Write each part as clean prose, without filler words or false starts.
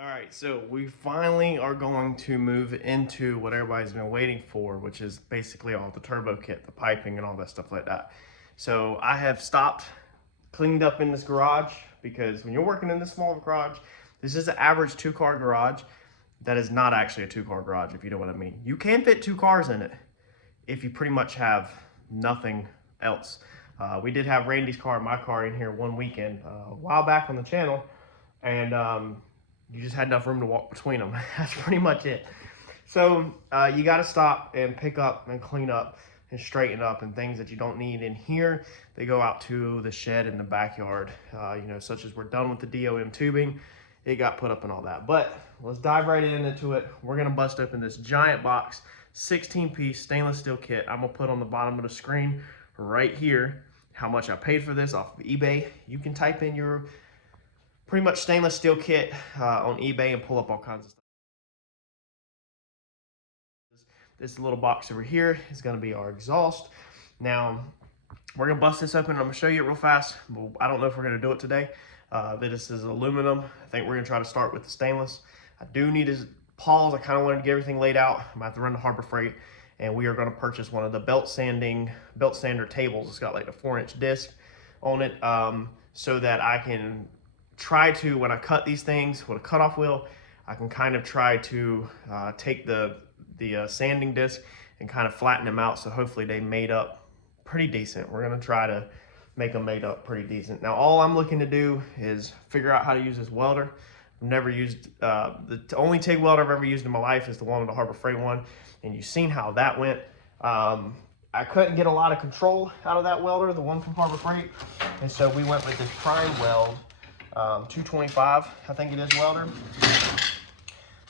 All right, so we finally are going to move into what everybody's been waiting for, which is basically all the turbo kit, the piping and all that stuff like that. So I have stopped, cleaned up in this garage, because when you're working in this small of a garage, this is an average 2-car garage. That is not actually a 2-car garage, if you know what I mean. You can fit 2 cars in it if you pretty much have nothing else. We did have Randy's car and my car in here one weekend a while back on the channel, and you just had enough room to walk between them. That's pretty much it. So you got to stop and pick up and clean up and straighten up, and things that you don't need in here, they go out to the shed in the backyard, such as we're done with the DOM tubing. It got put up and all that. But let's dive right into it. We're going to bust open this giant box, 16-piece stainless steel kit. I'm going to put on the bottom of the screen right here how much I paid for this off of eBay. You can type in your pretty much stainless steel kit on eBay and pull up all kinds of stuff. This little box over here is going to be our exhaust. Now, we're going to bust this open. I'm going to show you it real fast. I don't know if we're going to do it today. This is aluminum. I think we're going to try to start with the stainless. I do need to pause. I kind of wanted to get everything laid out. I'm going to have to run to Harbor Freight, and we are going to purchase one of the belt sander tables. It's got like a 4-inch disc on it, so that I can try to, when I cut these things with a cutoff wheel, I can kind of try to take the sanding disc and kind of flatten them out, so hopefully they made up pretty decent. We're going to try to make them made up pretty decent. Now, all I'm looking to do is figure out how to use this welder. I've never used, the only TIG welder I've ever used in my life is the one with the Harbor Freight one, and you've seen how that went. I couldn't get a lot of control out of that welder, the one from Harbor Freight, and so we went with this Prime Weld 225, I think it is, welder.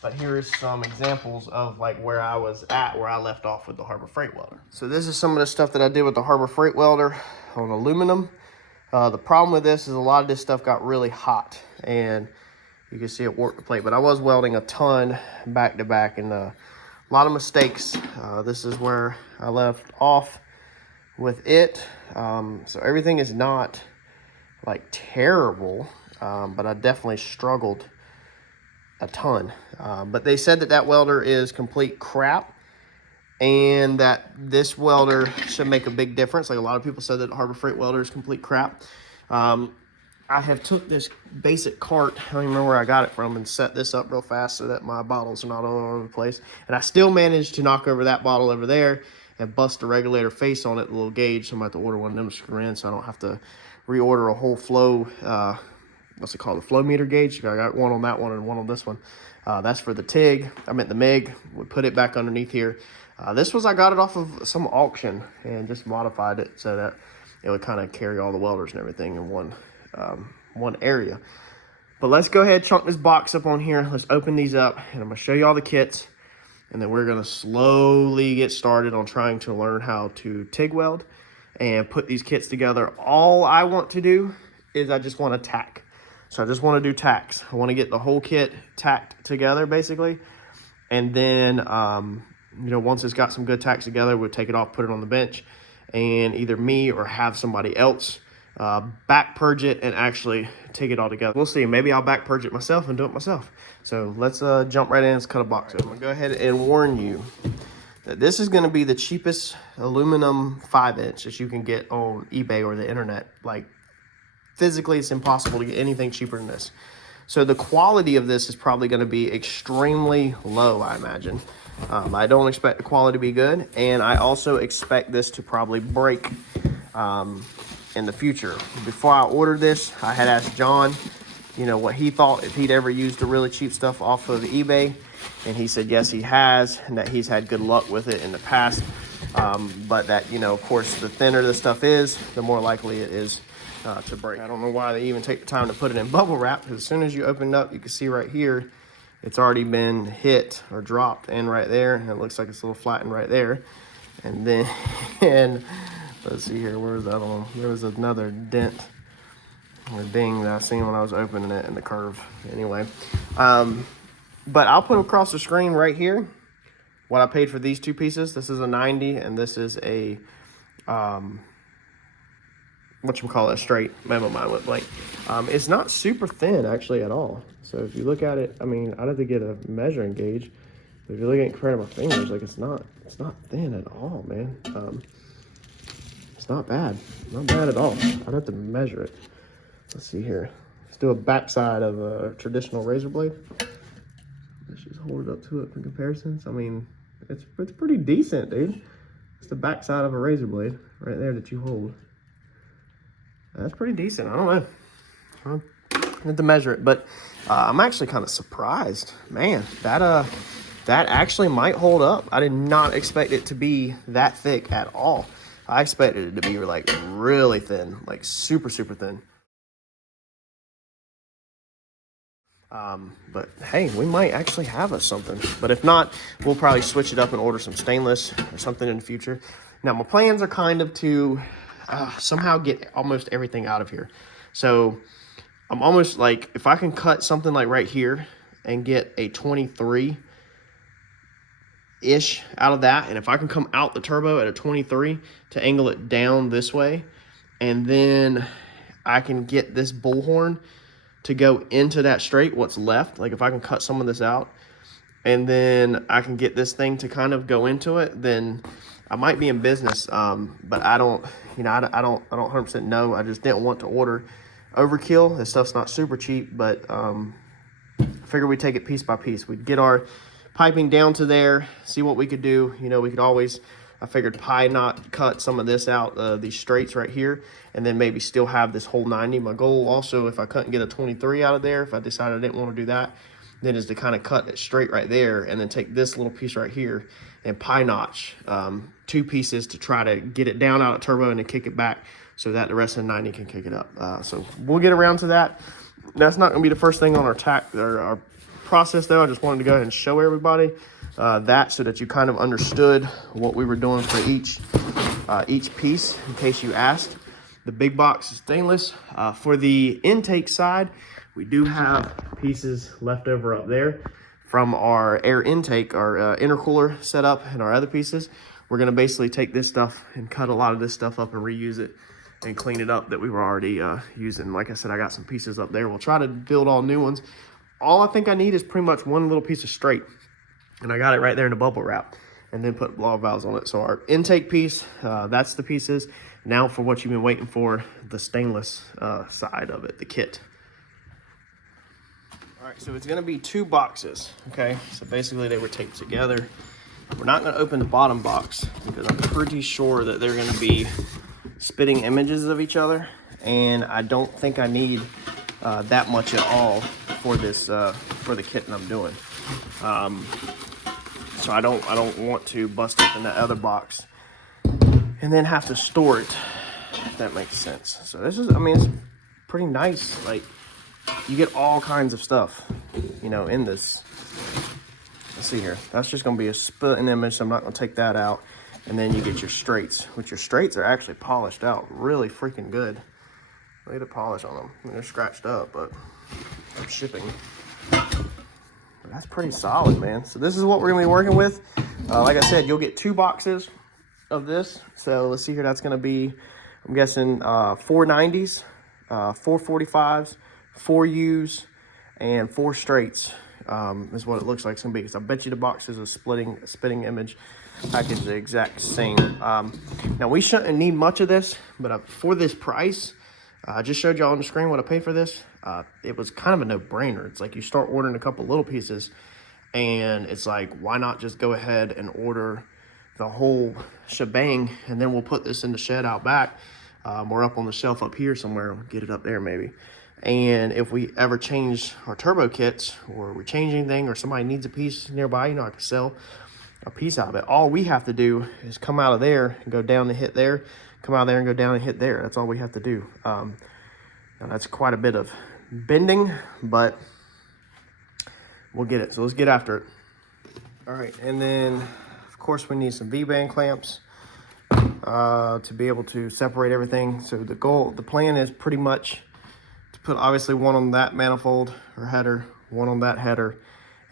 But here's some examples of like where I was at, where I left off with the Harbor Freight welder. So this is some of the stuff that I did with the Harbor Freight welder on aluminum. The problem with this is a lot of this stuff got really hot, and you can see it warped the plate. But I was welding a ton back to back, and a lot of mistakes. This is where I left off with it. So everything is not like terrible, but I definitely struggled a ton. But they said that welder is complete crap, and that this welder should make a big difference. Like, a lot of people said that Harbor Freight welder is complete crap. I have took this basic cart, I don't even remember where I got it from, and set this up real fast so that my bottles are not all over the place. And I still managed to knock over that bottle over there and bust the regulator face on it, the little gauge. So I'm about to order one of them to screw in, so I don't have to reorder a whole flow, what's it called, the flow meter gauge. I got one on that one and one on this one. That's for the TIG. I meant the MIG. We put it back underneath here. This was, I got it off of some auction and just modified it so that it would kind of carry all the welders and everything in one area. But let's go ahead, chunk this box up on here. Let's open these up, and I'm gonna show you all the kits, and then we're gonna slowly get started on trying to learn how to TIG weld and put these kits together. All I want to do is I just want to tack. So I just want to do tacks. I want to get the whole kit tacked together, basically. And then, once it's got some good tacks together, we'll take it off, put it on the bench, and either me or have somebody else back purge it and actually take it all together. We'll see. Maybe I'll back purge it myself and do it myself. So let's jump right in. Let's cut a box open. I'm going to go ahead and warn you that this is going to be the cheapest aluminum 5-inch that you can get on eBay or the internet. Like, physically, it's impossible to get anything cheaper than this. So the quality of this is probably going to be extremely low, I imagine. I don't expect the quality to be good, and I also expect this to probably break in the future. Before I ordered this, I had asked John, what he thought, if he'd ever used the really cheap stuff off of eBay, and he said yes, he has, and that he's had good luck with it in the past. But that, of course, the thinner the stuff is, the more likely it is to break. I don't know why they even take the time to put it in bubble wrap, because as soon as you open it up, you can see right here, it's already been hit or dropped in right there, and it looks like it's a little flattened right there. And then, let's see here, where's the other one? There was another dent or ding that I seen when I was opening it in the curve. Anyway, but I'll put across the screen right here what I paid for these two pieces. This is a 90, and this is a whatchamacallit, straight. Man, my mind went blank. It's not super thin actually at all. So if you look at it, I mean, I'd have to get a measuring gauge. But if you're looking at it compared to my fingers, like it's not thin at all, man. It's not bad at all. I'd have to measure it. Let's see here. Let's do a backside of a traditional razor blade. Let's just hold it up to it for comparisons. I mean, it's pretty decent, dude. It's the backside of a razor blade right there that you hold. That's pretty decent. I don't know. I need to measure it, but I'm actually kind of surprised, man. That actually might hold up. I did not expect it to be that thick at all. I expected it to be like really thin, like super thin. But hey, we might actually have us something. But if not, we'll probably switch it up and order some stainless or something in the future. Now, my plans are kind of to somehow get almost everything out of here. So I'm almost like, if I can cut something like right here and get a 23-ish out of that, and if I can come out the turbo at a 23 to angle it down this way, and then I can get this bullhorn to go into that straight, what's left, like if I can cut some of this out, and then I can get this thing to kind of go into it, then I might be in business. But I don't, you know, I don't 100% know. I just didn't want to order overkill. This stuff's not super cheap, but I figured we'd take it piece by piece. We'd get our piping down to there, see what we could do. You know, we could always, I figured pie knot cut some of this out, these straights right here, and then maybe still have this whole 90. My goal also, if I couldn't get a 23 out of there, if I decided I didn't want to do that, then is to kind of cut it straight right there, and then take this little piece right here and pie notch 2 pieces to try to get it down out of turbo and then kick it back so that the rest of the 90 can kick it up. So we'll get around to that. That's not going to be the first thing on our process, though. I just wanted to go ahead and show everybody that, so that you kind of understood what we were doing for each piece, in case you asked. The big box is stainless. For the intake side, we do have pieces left over up there from our air intake, our intercooler setup, and our other pieces. We're gonna basically take this stuff and cut a lot of this stuff up and reuse it and clean it up that we were already using. Like I said, I got some pieces up there. We'll try to build all new ones. All I think I need is pretty much one little piece of straight, and I got it right there in the bubble wrap, and then put blow valves on it. So our intake piece, that's the pieces. Now for what you've been waiting for, the stainless side of it, the kit. All right, so it's gonna be 2 boxes, okay? So basically they were taped together. We're not gonna open the bottom box because I'm pretty sure that they're gonna be spitting images of each other, and I don't think I need that much at all for this, for the kit that I'm doing. So I don't want to bust open that other box and then have to store it, if that makes sense. So this is, I mean, it's pretty nice. Like, you get all kinds of stuff, you know, in this. Let's see here. That's just gonna be a spitting image, so I'm not gonna take that out. And then you get your straights, which your straights are actually polished out really freaking good. Look at the polish on them. They're scratched up, but I'm shipping. But that's pretty solid, man. So this is what we're gonna be working with. Like I said, you'll get 2 boxes of this. So let's see here. That's gonna be, I'm guessing, 4 90s, 4 45s, 4 U's, and 4 straights. Is what it looks like it's gonna be. Because I bet you the box is a spitting image package, the exact same. Now we shouldn't need much of this, but for this price, I just showed y'all on the screen what I paid for this. It was kind of a no-brainer. It's like you start ordering a couple little pieces, and it's like, why not just go ahead and order the whole shebang, and then we'll put this in the shed out back, or up on the shelf up here somewhere. We'll get it up there maybe. And if we ever change our turbo kits, or we change anything, or somebody needs a piece nearby, you know, I can sell a piece out of it. All we have to do is come out of there and go down and hit there, come out of there and go down and hit there. That's all we have to do. Now that's quite a bit of bending, but we'll get it. So let's get after it. All right, and then of course we need some V-band clamps to be able to separate everything. So the plan is pretty much to put obviously one on that manifold or header, one on that header,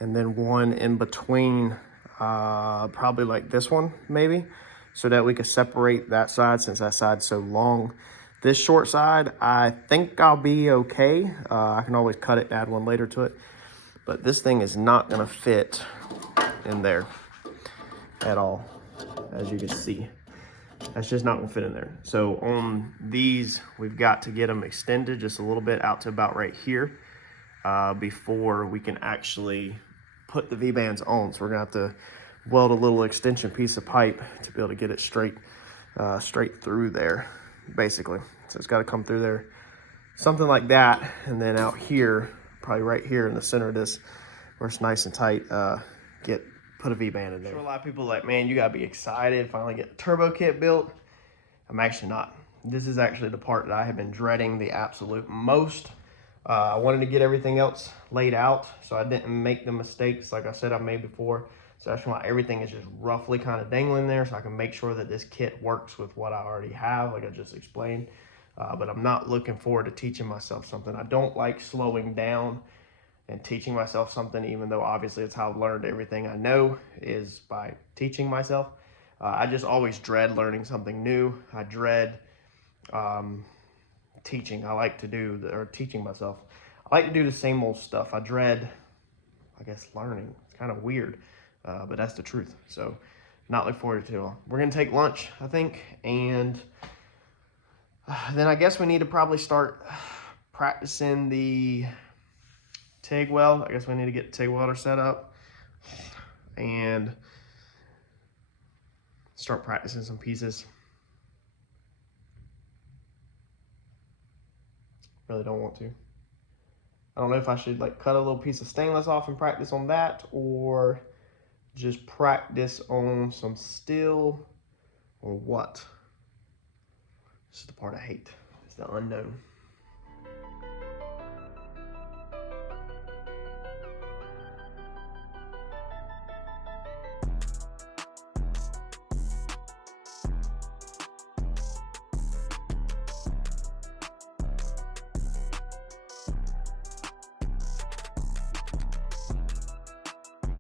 and then one in between, probably like this one maybe, so that we could separate that side, since that side's so long. This short side, I think I'll be okay. I can always cut it and add one later to it. But this thing is not gonna fit in there at all, as you can see. That's just not gonna fit in there. So on these, we've got to get them extended just a little bit out to about right here before we can actually put the V-bands on. So we're gonna have to weld a little extension piece of pipe to be able to get it straight through there, basically. So it's gotta come through there, something like that. And then out here, probably right here in the center of this, where it's nice and tight, put a V-band in there. Sure, a lot of people are like, man, you gotta be excited, finally get the turbo kit built. I'm actually not. This is actually the part that I have been dreading the absolute most. I wanted to get everything else laid out so I didn't make the mistakes, like I said, I made before. So that's why everything is just roughly kind of dangling there, so I can make sure that this kit works with what I already have, like I just explained. But I'm not looking forward to teaching myself something. I don't like slowing down and teaching myself something, even though obviously it's how I've learned everything I know, is by teaching myself. I just always dread learning something new. I dread teaching. I like to do, or teaching myself. I like to do the same old stuff. I dread, I guess, learning. It's kind of weird, but that's the truth. So not look forward to it. We're gonna take lunch, I think, and then I guess we need to probably start practicing the TIG weld. I guess we need to get the TIG welder set up and start practicing some pieces. Really don't want to. I don't know if I should like cut a little piece of stainless off and practice on that, or just practice on some steel, or what. This is the part I hate. It's the unknown.